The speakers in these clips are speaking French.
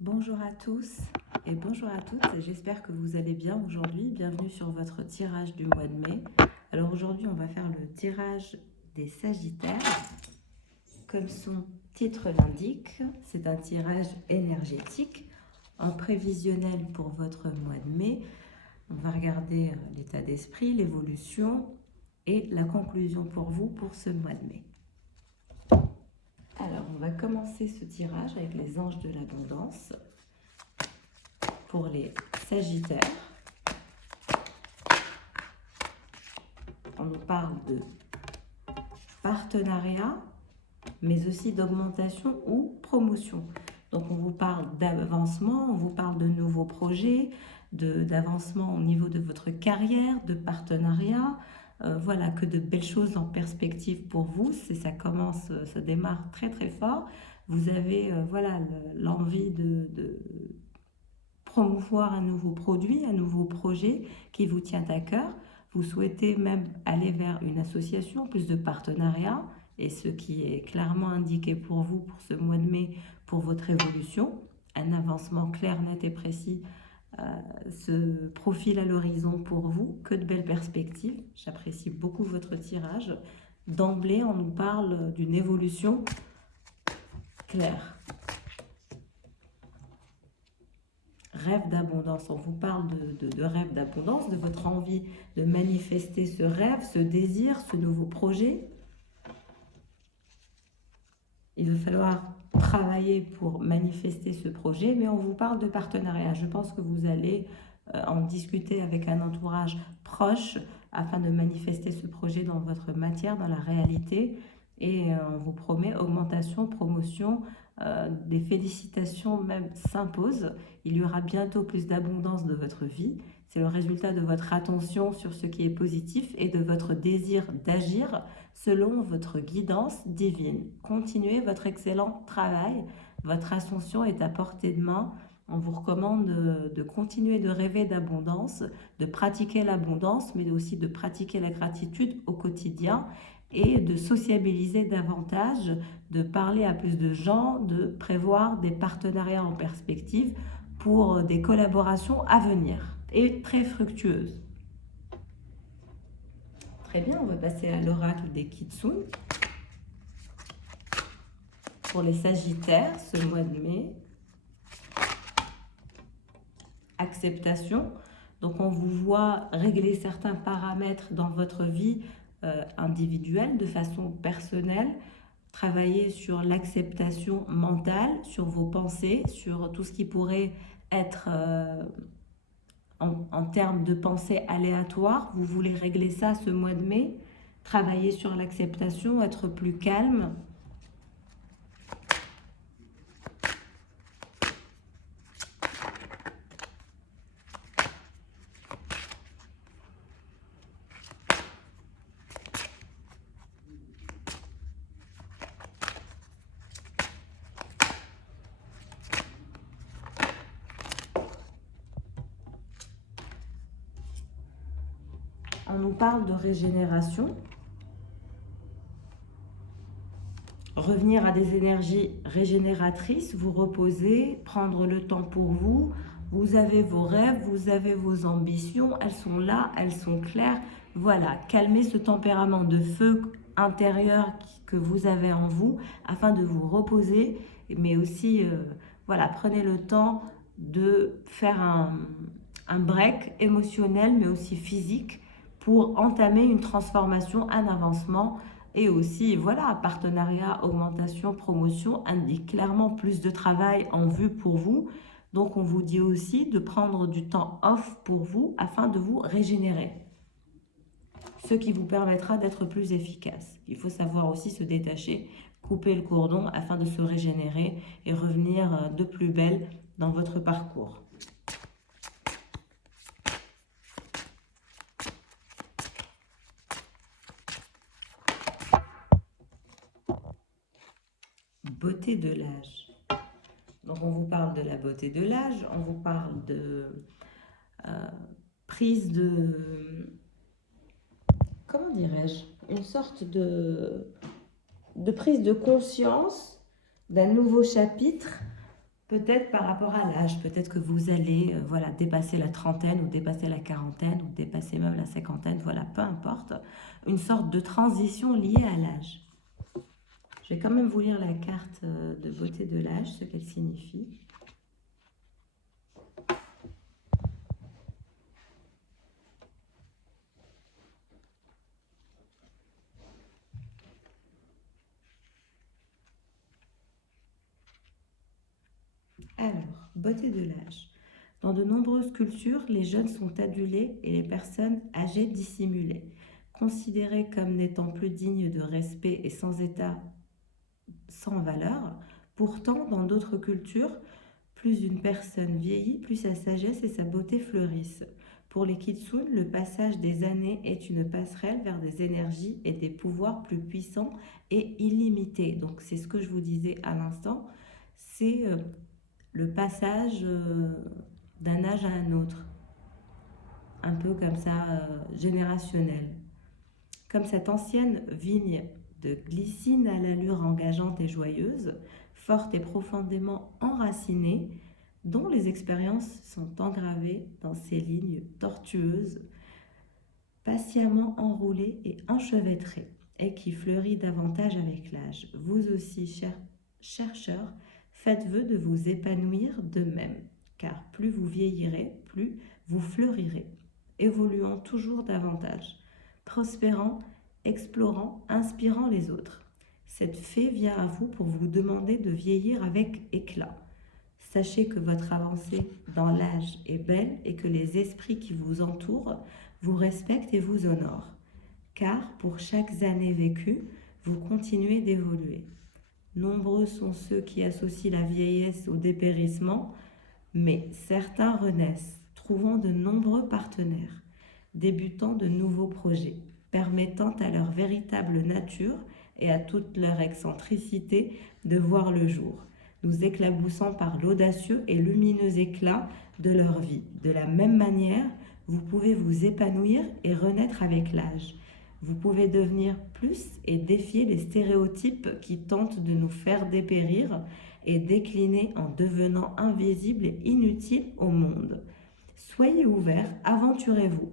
Bonjour à tous et bonjour à toutes, j'espère que vous allez bien aujourd'hui. Bienvenue sur votre tirage du mois de mai. Alors aujourd'hui, on va faire le tirage des Sagittaires. Comme son titre l'indique, c'est un tirage énergétique en prévisionnel pour votre mois de mai. On va regarder l'état d'esprit, l'évolution et la conclusion pour vous pour ce mois de mai. Alors, on va commencer ce tirage avec les anges de l'abondance. Pour les Sagittaires, on nous parle de partenariat, mais aussi d'augmentation ou promotion. Donc on vous parle d'avancement, on vous parle de nouveaux projets, d'avancement au niveau de votre carrière, de partenariat. Voilà, que de belles choses en perspective pour vous. Ça commence, ça démarre très très fort. Vous avez voilà, l'envie de promouvoir un nouveau produit, un nouveau projet qui vous tient à cœur. Vous souhaitez même aller vers une association, plus de partenariat, et ce qui est clairement indiqué pour vous pour ce mois de mai, pour votre évolution. Un avancement clair, net et précis se profile à l'horizon pour vous. Que de belles perspectives. J'apprécie beaucoup votre tirage. D'emblée, on nous parle d'une évolution claire. Rêve d'abondance, on vous parle de rêve d'abondance, de votre envie de manifester ce rêve, ce désir, ce nouveau projet. Il va falloir travailler pour manifester ce projet, mais on vous parle de partenariat. Je pense que vous allez en discuter avec un entourage proche afin de manifester ce projet dans votre matière, dans la réalité. Et on vous promet augmentation, promotion, des félicitations même s'imposent. Il y aura bientôt plus d'abondance de votre vie. C'est le résultat de votre attention sur ce qui est positif et de votre désir d'agir selon votre guidance divine. Continuez votre excellent travail. Votre ascension est à portée de main. On vous recommande de continuer de rêver d'abondance, de pratiquer l'abondance, mais aussi de pratiquer la gratitude au quotidien et de sociabiliser davantage, de parler à plus de gens, de prévoir des partenariats en perspective pour des collaborations à venir et très fructueuses. Très bien, on va passer à l'oracle des Kitsune. Pour les Sagittaires, ce mois de mai. Acceptation. Donc on vous voit régler certains paramètres dans votre vie individuelle, de façon personnelle. Travailler sur l'acceptation mentale, sur vos pensées, sur tout ce qui pourrait être en termes de pensée aléatoire. Vous voulez régler ça ce mois de mai. Travailler sur l'acceptation, être plus calme. On nous parle de régénération. Revenir à des énergies régénératrices, vous reposer, prendre le temps pour vous. Vous avez vos rêves, vous avez vos ambitions, elles sont là, elles sont claires. Voilà, calmez ce tempérament de feu intérieur que vous avez en vous afin de vous reposer, mais aussi, voilà, prenez le temps de faire un break émotionnel, mais aussi physique, pour entamer une transformation, un avancement. Et aussi, voilà, partenariat, augmentation, promotion indique clairement plus de travail en vue pour vous. Donc, on vous dit aussi de prendre du temps off pour vous afin de vous régénérer. Ce qui vous permettra d'être plus efficace. Il faut savoir aussi se détacher, couper le cordon afin de se régénérer et revenir de plus belle dans votre parcours. Beauté de l'âge. Donc on vous parle de la beauté de l'âge, on vous parle de prise de, comment dirais-je, une sorte de prise de conscience d'un nouveau chapitre Peut-être par rapport à l'âge, peut-être que vous allez voilà, dépasser la trentaine ou dépasser la quarantaine ou dépasser même la cinquantaine, voilà, peu importe. Une sorte de transition liée à l'âge. Je vais quand même vous lire la carte de beauté de l'âge, ce qu'elle signifie. Alors, beauté de l'âge. Dans de nombreuses cultures, les jeunes sont adulés et les personnes âgées dissimulées, considérées comme n'étant plus dignes de respect et sans état, sans valeur. Pourtant, dans d'autres cultures, plus une personne vieillit, plus sa sagesse et sa beauté fleurissent. Pour les Kitsune, le passage des années est une passerelle vers des énergies et des pouvoirs plus puissants et illimités. Donc c'est ce que je vous disais à l'instant, c'est le passage d'un âge à un autre, un peu comme ça, générationnel. Comme cette ancienne vigne de glycine à l'allure engageante et joyeuse, forte et profondément enracinée, dont les expériences sont engravées dans ces lignes tortueuses, patiemment enroulées et enchevêtrées, et qui fleurit davantage avec l'âge. Vous aussi, chers chercheurs, faites vœu de vous épanouir de même, car plus vous vieillirez, plus vous fleurirez, évoluant toujours davantage, prospérant, explorant, inspirant les autres. Cette fée vient à vous pour vous demander de vieillir avec éclat. Sachez que votre avancée dans l'âge est belle et que les esprits qui vous entourent vous respectent et vous honorent. Car pour chaque année vécue, vous continuez d'évoluer. Nombreux sont ceux qui associent la vieillesse au dépérissement, mais certains renaissent, trouvant de nombreux partenaires, débutant de nouveaux projets, permettant à leur véritable nature et à toute leur excentricité de voir le jour, nous éclaboussant par l'audacieux et lumineux éclat de leur vie. De la même manière, vous pouvez vous épanouir et renaître avec l'âge. Vous pouvez devenir plus et défier les stéréotypes qui tentent de nous faire dépérir et décliner en devenant invisible et inutile au monde. Soyez ouverts, aventurez-vous.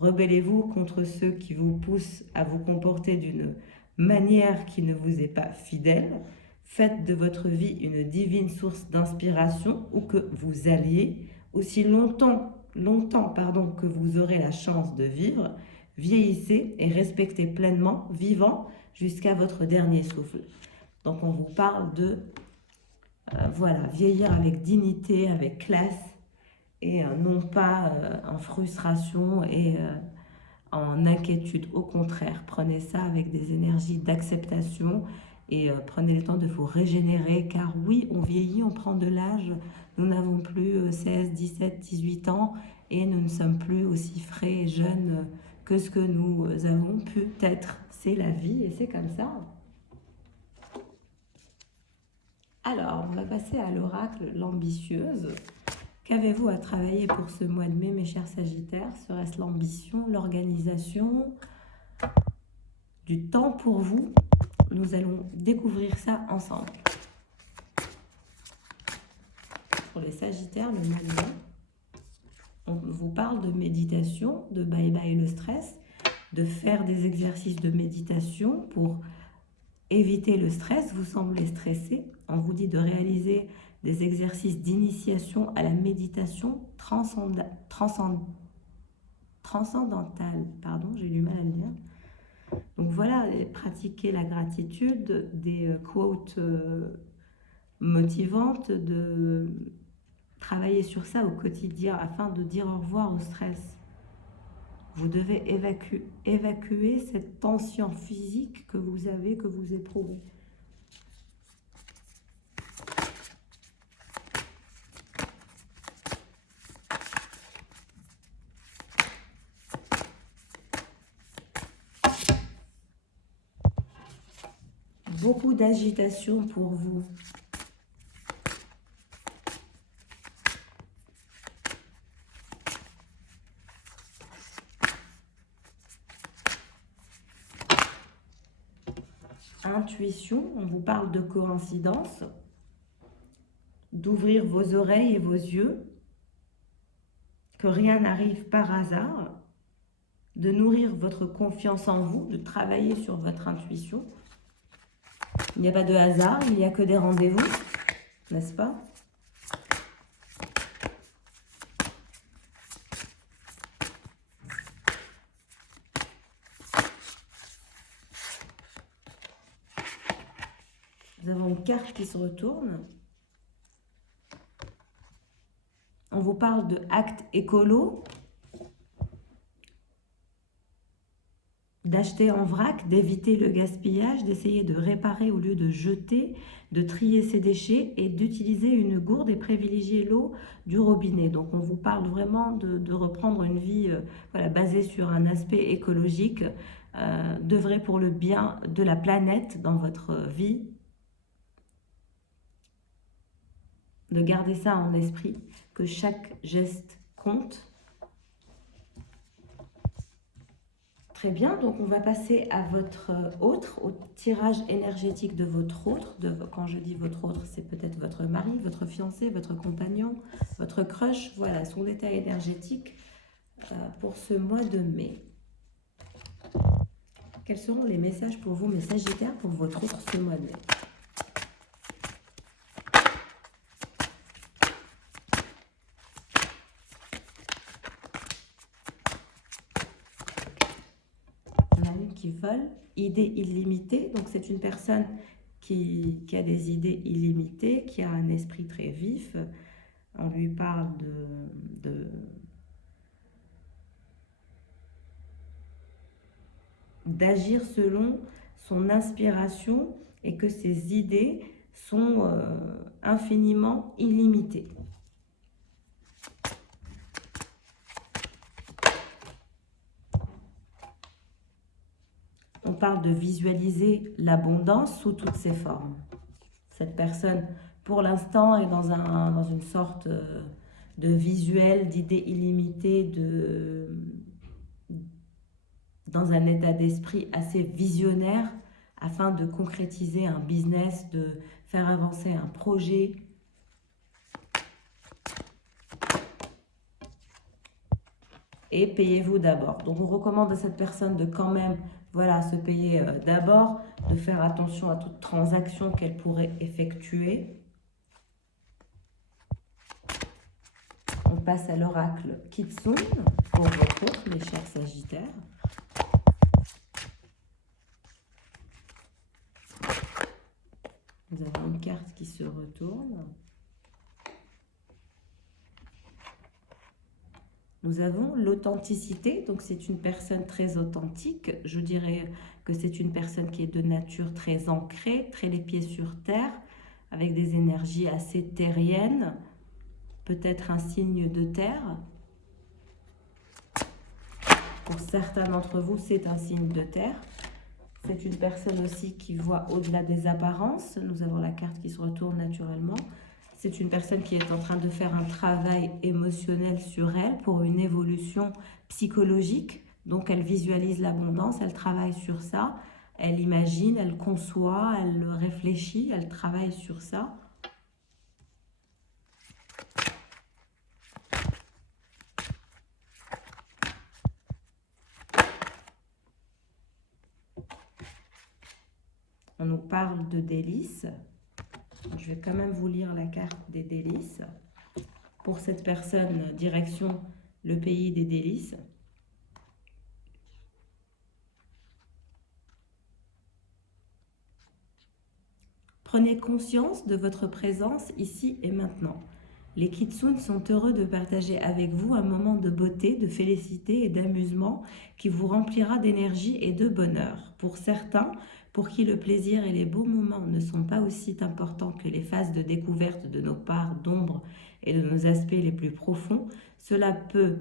Rebellez-vous contre ceux qui vous poussent à vous comporter d'une manière qui ne vous est pas fidèle. Faites de votre vie une divine source d'inspiration où que vous alliez, aussi longtemps que vous aurez la chance de vivre. Vieillissez et respectez pleinement, vivant jusqu'à votre dernier souffle. Donc on vous parle de voilà, vieillir avec dignité, avec classe, et non pas en frustration et en inquiétude. Au contraire, prenez ça avec des énergies d'acceptation et prenez le temps de vous régénérer, car oui, on vieillit, on prend de l'âge, nous n'avons plus 16, 17, 18 ans et nous ne sommes plus aussi frais et jeunes que ce que nous avons pu être. C'est la vie et c'est comme ça. Alors, on va passer à l'oracle, l'ambitieuse. Qu'avez-vous à travailler pour ce mois de mai, mes chers Sagittaires? Serait-ce l'ambition, l'organisation, du temps pour vous? Nous allons découvrir ça ensemble. Pour les Sagittaires, le mois de mai, on vous parle de méditation, de bye-bye le stress, de faire des exercices de méditation pour éviter le stress. Vous semblez stressé. On vous dit de réaliser des exercices d'initiation à la méditation transcendantale. Pardon, j'ai du mal à le dire. Donc voilà, pratiquer la gratitude, des quotes motivantes, de travailler sur ça au quotidien afin de dire au revoir au stress. Vous devez évacuer cette tension physique que vous avez, que vous éprouvez. Beaucoup d'agitation pour vous. Intuition, on vous parle de coïncidence. d'ouvrir vos oreilles et vos yeux, que rien n'arrive par hasard, de nourrir votre confiance en vous, de travailler sur votre intuition. Il n'y a pas de hasard, il n'y a que des rendez-vous, n'est-ce pas? Nous avons une carte qui se retourne. On vous parle de actes écolo, d'acheter en vrac, d'éviter le gaspillage, d'essayer de réparer au lieu de jeter, de trier ses déchets et d'utiliser une gourde et privilégier l'eau du robinet. Donc on vous parle vraiment de reprendre une vie voilà, basée sur un aspect écologique, d'œuvrer pour le bien de la planète dans votre vie, de garder ça en esprit, que chaque geste compte. Très bien, donc on va passer à votre autre, au tirage énergétique de votre autre. Quand je dis votre autre, c'est peut-être votre mari, votre fiancé, votre compagnon, votre crush. Voilà, son état énergétique pour ce mois de mai. Quels seront les messages pour vous, mes Sagittaires, pour votre autre ce mois de mai? Qui vole, idées illimitées, donc c'est une personne qui a des idées illimitées, qui a un esprit très vif. On lui parle d'agir selon son inspiration et que ses idées sont infiniment illimitées. On parle de visualiser l'abondance sous toutes ses formes. Cette personne, pour l'instant, est dans une sorte de visuel, d'idées illimitées, dans un état d'esprit assez visionnaire, afin de concrétiser un business, de faire avancer un projet. Et payez-vous d'abord. Donc on recommande à cette personne de quand même voilà, se payer d'abord, de faire attention à toute transaction qu'elle pourrait effectuer. On passe à l'oracle Kitsune pour votre autre, mes chers Sagittaires. Nous avons une carte qui se retourne. Nous avons l'authenticité, donc c'est une personne très authentique. Je dirais que c'est une personne qui est de nature très ancrée, très les pieds sur terre, avec des énergies assez terriennes, peut-être un signe de terre. Pour certains d'entre vous, c'est un signe de terre. C'est une personne aussi qui voit au-delà des apparences. Nous avons la carte qui se retourne naturellement. C'est une personne qui est en train de faire un travail émotionnel sur elle pour une évolution psychologique. Donc, elle visualise l'abondance, elle travaille sur ça, elle imagine, elle conçoit, elle réfléchit, elle travaille sur ça. On nous parle de délices. Je vais quand même vous lire la carte des délices. Pour cette personne, direction le pays des délices. Prenez conscience de votre présence ici et maintenant. Les Kitsunes sont heureux de partager avec vous un moment de beauté, de félicité et d'amusement qui vous remplira d'énergie et de bonheur. Pour certains, pour qui le plaisir et les beaux moments ne sont pas aussi importants que les phases de découverte de nos parts d'ombre et de nos aspects les plus profonds, cela peut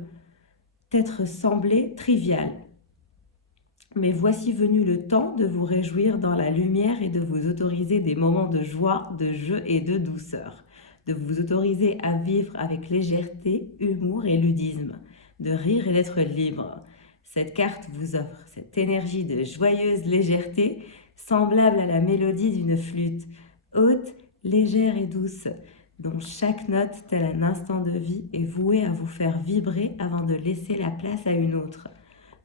être semblé trivial. Mais voici venu le temps de vous réjouir dans la lumière et de vous autoriser des moments de joie, de jeu et de douceur. De vous autoriser à vivre avec légèreté, humour et ludisme, de rire et d'être libre. Cette carte vous offre cette énergie de joyeuse légèreté, semblable à la mélodie d'une flûte, haute, légère et douce. dont chaque note, tel un instant de vie, est vouée à vous faire vibrer avant de laisser la place à une autre.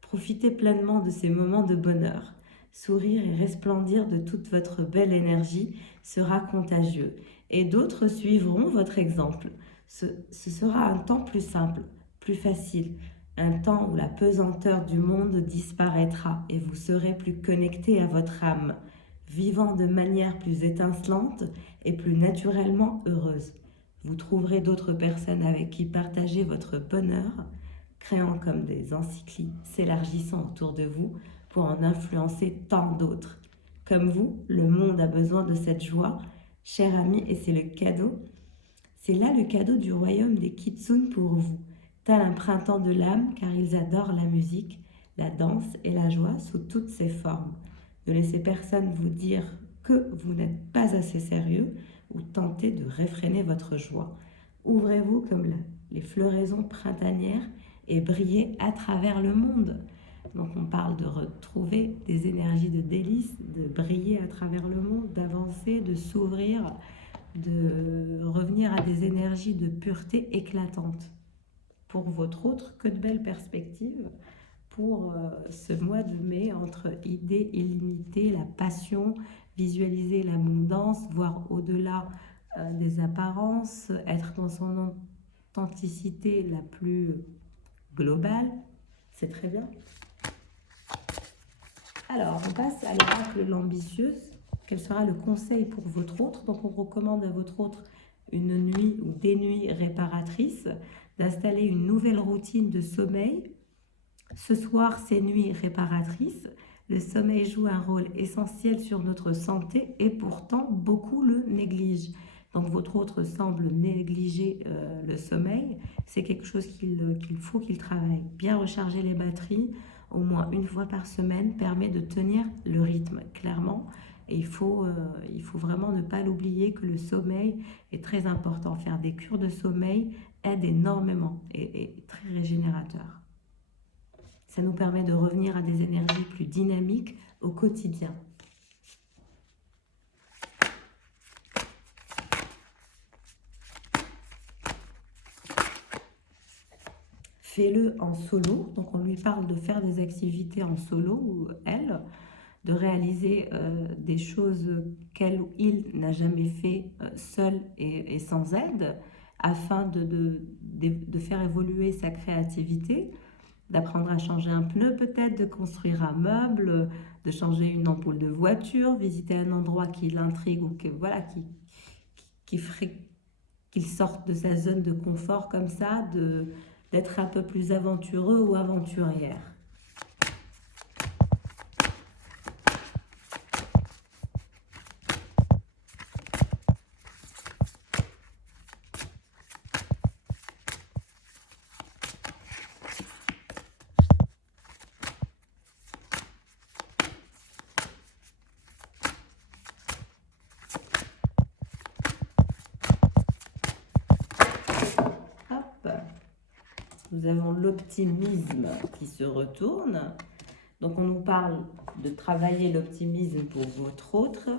Profitez pleinement de ces moments de bonheur. Sourire et resplendir de toute votre belle énergie sera contagieux, et d'autres suivront votre exemple. Ce sera un temps plus simple, plus facile, un temps où la pesanteur du monde disparaîtra et vous serez plus connecté à votre âme, vivant de manière plus étincelante et plus naturellement heureuse. Vous trouverez d'autres personnes avec qui partager votre bonheur, créant comme des encycliques s'élargissant autour de vous pour en influencer tant d'autres. Comme vous, le monde a besoin de cette joie, cher ami, et c'est le cadeau. C'est là le cadeau du royaume des Kitsune pour vous, tel un printemps de l'âme, car ils adorent la musique, la danse et la joie sous toutes ses formes. Ne laissez personne vous dire que vous n'êtes pas assez sérieux ou tenter de réfréner votre joie. Ouvrez-vous comme les floraisons printanières et brillez à travers le monde. Donc on parle de retrouver des énergies de délice, de briller à travers le monde, d'avancer, de s'ouvrir, de revenir à des énergies de pureté éclatantes. Pour votre autre, que de belles perspectives pour ce mois de mai, entre idées illimitées, la passion, visualiser l'abondance, voir au-delà des apparences, être dans son authenticité la plus globale. C'est très bien. Alors, on passe à l'oracle l'ambitieuse. Quel sera le conseil pour votre autre? Donc, on recommande à votre autre une nuit ou des nuits réparatrices, d'installer une nouvelle routine de sommeil. Ce soir, ces nuits réparatrices, le sommeil joue un rôle essentiel sur notre santé et pourtant, beaucoup le négligent. Donc, votre autre semble négliger le sommeil. C'est quelque chose qu'il faut qu'il travaille. Bien recharger les batteries, au moins une fois par semaine, permet de tenir le rythme, clairement. Et il faut vraiment ne pas l'oublier que le sommeil est très important. Faire des cures de sommeil aide énormément et est très régénérateur. Ça nous permet de revenir à des énergies plus dynamiques au quotidien. Fais-le en solo. Donc on lui parle de faire des activités en solo, ou elle, de réaliser des choses qu'elle ou il n'a jamais fait seul et sans aide, afin de faire évoluer sa créativité, d'apprendre à changer un pneu peut-être, de construire un meuble, de changer une ampoule de voiture, visiter un endroit qui l'intrigue ou qui ferait qu'il sorte de sa zone de confort comme ça, d'être un peu plus aventureux ou aventurière. Nous avons l'optimisme qui se retourne. Donc, on nous parle de travailler l'optimisme pour votre autre.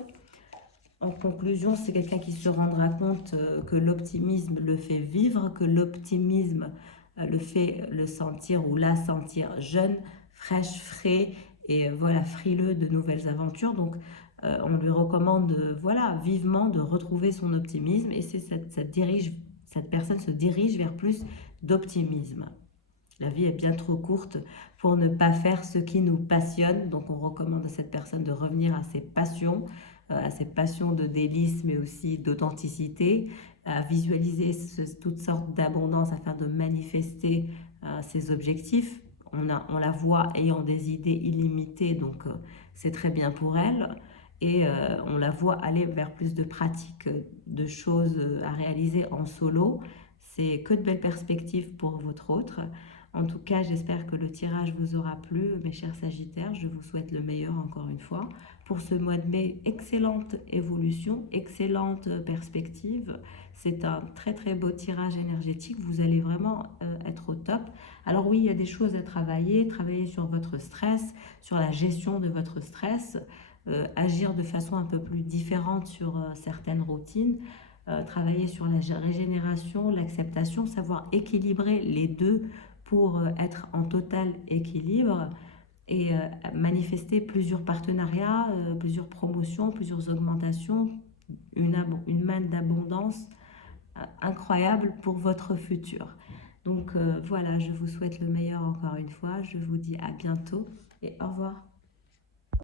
En conclusion, c'est quelqu'un qui se rendra compte que l'optimisme le fait vivre, que l'optimisme le fait le sentir ou la sentir jeune, fraîche, frais et voilà, frileux de nouvelles aventures. Donc, on lui recommande vivement de retrouver son optimisme et cette personne se dirige vers plus d'optimisme. La vie est bien trop courte pour ne pas faire ce qui nous passionne. Donc, on recommande à cette personne de revenir à ses passions de délices, mais aussi d'authenticité, à visualiser toutes sortes d'abondance afin de manifester ses objectifs. On la voit ayant des idées illimitées, donc c'est très bien pour elle. Et on la voit aller vers plus de pratiques, de choses à réaliser en solo. C'est que de belles perspectives pour votre autre. En tout cas, j'espère que le tirage vous aura plu, mes chers Sagittaires. Je vous souhaite le meilleur encore une fois. Pour ce mois de mai, excellente évolution, excellente perspective. C'est un très très beau tirage énergétique. Vous allez vraiment être au top. Alors oui, il y a des choses à travailler sur votre stress, sur la gestion de votre stress, agir de façon un peu plus différente sur certaines routines. travailler sur la régénération, l'acceptation, savoir équilibrer les deux pour être en total équilibre et manifester plusieurs partenariats, plusieurs promotions, plusieurs augmentations, une manne d'abondance incroyable pour votre futur. Donc voilà, je vous souhaite le meilleur encore une fois. Je vous dis à bientôt et au revoir.